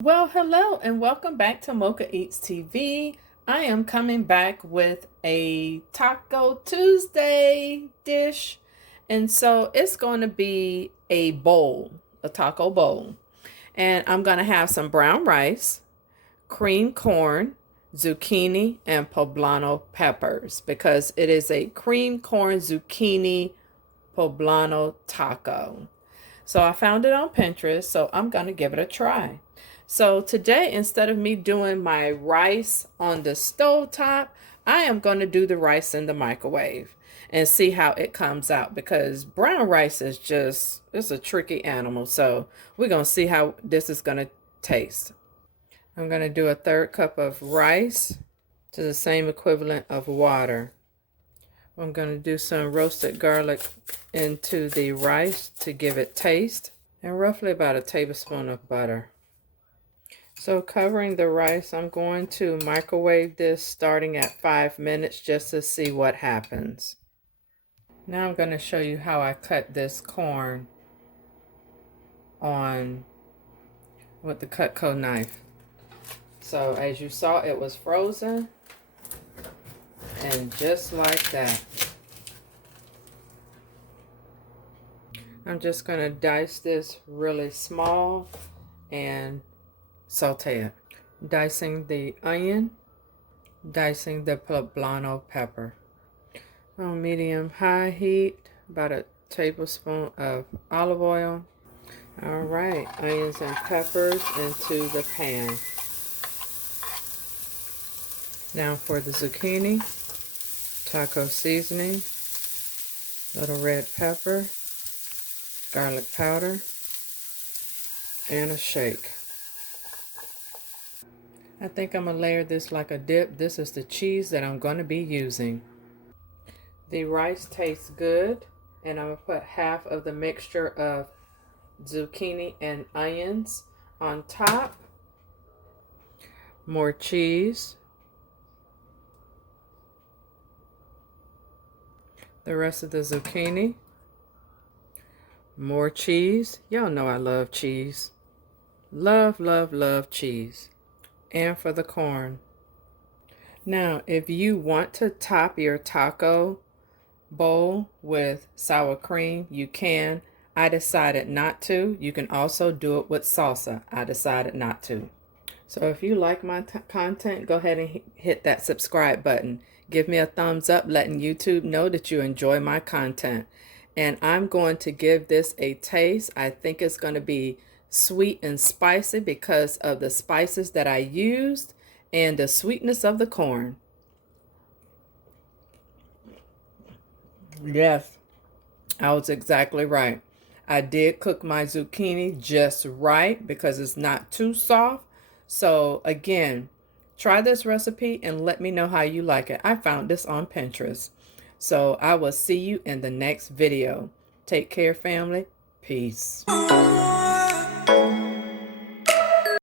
Well, hello and welcome back to Mochaeatstv. I am coming back with a Taco Tuesday dish. And so it's going to be a bowl, a taco bowl. And I'm going to have some brown rice, cream corn, zucchini, and poblano peppers because it is a cream corn zucchini poblano taco. So I found it on Pinterest, so I'm going to give it a try. So today, instead of me doing my rice on the stove top, I am going to do the rice in the microwave and see how it comes out because brown rice is it's a tricky animal. So we're going to see how this is going to taste. I'm going to do a 1/3 cup of rice to the same equivalent of water. I'm going to do some roasted garlic into the rice to give it taste and roughly about a tablespoon of butter. So covering the rice, I'm going to microwave this starting at 5 minutes just to see what happens. Now I'm going to show you how I cut this corn on with the Cutco knife. So as you saw, it was frozen, and just like that. I'm just going to dice this really small and saute it. Dicing the onion, dicing the poblano pepper. On medium-high heat, about a tablespoon of olive oil. All right, onions and peppers into the pan. Now for the zucchini, taco seasoning, little red pepper, garlic powder, and a shake. I think I'm going to layer this like a dip. This is the cheese that I'm going to be using. The rice tastes good, and I'm going to put half of the mixture of zucchini and onions on top. More cheese. The rest of the zucchini. More cheese. Y'all know I love cheese. Love, love, love cheese. And for the corn. Now, if you want to top your taco bowl with sour cream, you can. I decided not to. You can also do it with salsa. I decided not to. So if you like my content, go ahead and hit that subscribe button. Give me a thumbs up, letting YouTube know that you enjoy my content. And I'm going to give this a taste. I think it's going to be sweet and spicy because of the spices that I used and the sweetness of the corn. Yes, I was exactly right. I did cook my zucchini just right because it's not too soft. So again, try this recipe and let me know how you like it. I found this on Pinterest. So I will see you in the next video. Take care, family. Peace.